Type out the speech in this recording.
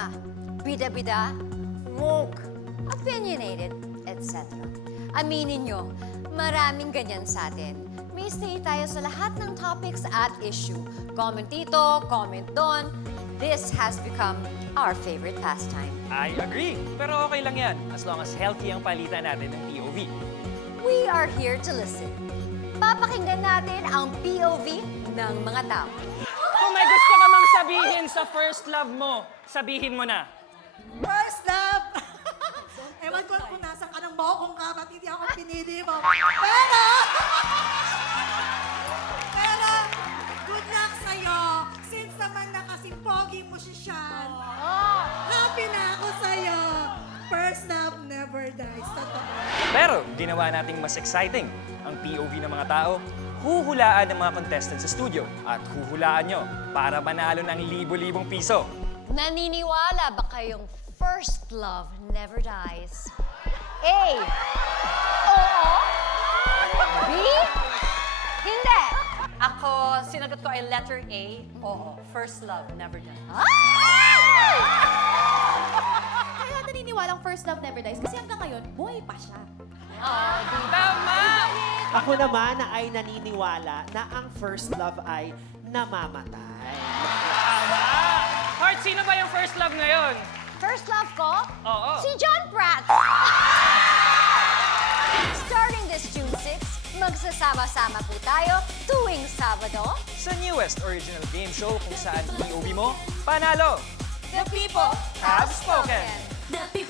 drama, bida-bida, woke, opinionated, etc. Aminin nyo, maraming ganyan sa atin. May stay tayo sa lahat ng topics at issue. Comment dito, comment doon. This has become our favorite pastime. I agree. Pero okay lang yan, as long as healthy ang palitan natin ng POV. We are here to listen. Papakinggan natin ang POV ng mga tao. Kung may gusto ka mang sabihin sa first love mo, sabihin mo na. First love! Ewan ko kung nasa ka ng bokong ka, ba't hindi ako pinili mo. Pero, good luck sa'yo. Since naman nakasipogi mo siya, happy na ako sa'yo. First love never dies. Totoo. Pero ginawa nating mas exciting ang POV ng mga tao. Huhulaan ng mga contestants sa studio at huhulaan nyo para manalo ng libo-libong piso. Naniniwala ba kayong first love never dies? A. Oo. B. Hindi. Ako, sinagot ko ay letter A. Oo, first love, never done. Kaya naniniwalang first love never dies kasi hanggang ngayon, buhay pa siya. Tama! Ako naman na ay naniniwala na ang first love ay namamatay. Tama! Heart, sino ba yung first love ngayon? First love ko? Oo. Si John Pratt. Starting this June 6, magsasama-sama po tayo tuwing Sabado. Sa newest original game show kung saan POV mo, panalo! The people Have spoken! The people